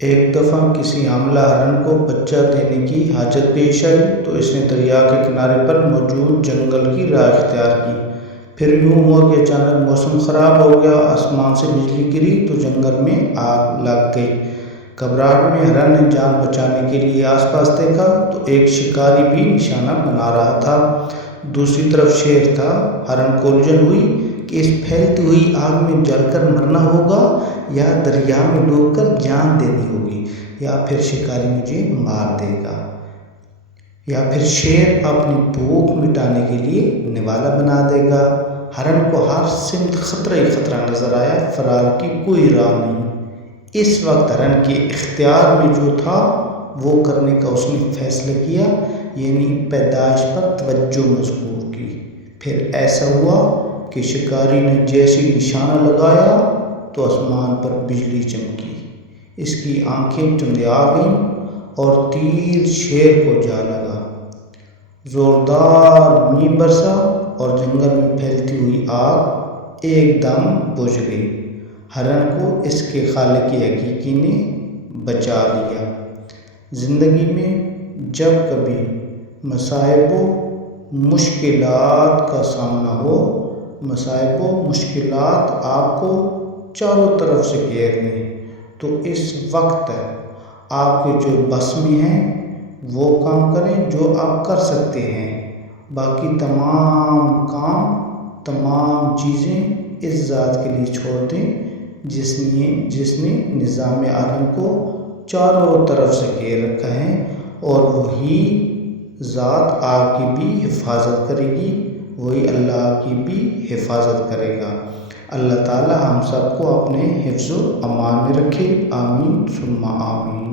ایک دفعہ کسی حاملہ ہرن کو بچہ دینے کی حاجت پیش آئی تو اس نے دریا کے کنارے پر موجود جنگل کی راہ اختیار کی۔ پھر یوں ہوا کہ اچانک موسم خراب ہو گیا، آسمان سے بجلی گری تو جنگل میں آگ لگ گئی۔ گھبراہٹ میں ہرن نے جان بچانے کے لیے آس پاس دیکھا تو ایک شکاری بھی نشانہ بنا رہا تھا۔ دوسری طرف شیر تھا۔ ہرن کو الجھن ہوئی کہ اس پھیلتی ہوئی آگ میں جل کر مرنا ہوگا یا دریا میں ڈوب کر جان دینی ہوگی، یا پھر شکاری مجھے مار دے گا، یا پھر شیر اپنی بھوک مٹانے کے لیے نوالا بنا دے گا۔ ہرن کو ہر سمت خطرہ ہی خطرہ نظر آیا، فرار کی کوئی راہ نہیں۔ اس وقت ہرن کے اختیار میں جو تھا وہ کرنے کا اس نے فیصلہ کیا، یعنی پیدائش پر توجہ مضبوط کی۔ پھر ایسا ہوا کہ شکاری نے جیسے نشانہ لگایا تو آسمان پر بجلی چمکی، اس کی آنکھیں چندیا گئیں اور تیر شیر کو جا لگا۔ زوردار میںہ برسا اور جنگل میں پھیلتی ہوئی آگ ایک دم بجھ گئی۔ ہرن کو اس کے خالق حقیقی نے بچا لیا۔ زندگی میں جب کبھی مصائب و مشکلات کا سامنا ہو، مصائب و مشکلات آپ کو چاروں طرف سے گھیر لیں، تو اس وقت آپ کے جو بس میں ہیں وہ کام کریں جو آپ کر سکتے ہیں۔ باقی تمام کام، تمام چیزیں اس ذات کے لیے چھوڑ دیں جس نے نظام عالم کو چاروں طرف سے گھیر رکھا ہے، اور وہی ذات آپ کی بھی حفاظت کرے گی، وہی اللہ آپ کی بھی حفاظت کرے گا۔ اللہ تعالی ہم سب کو اپنے حفظ و امان میں رکھے، آمین ثم آمین۔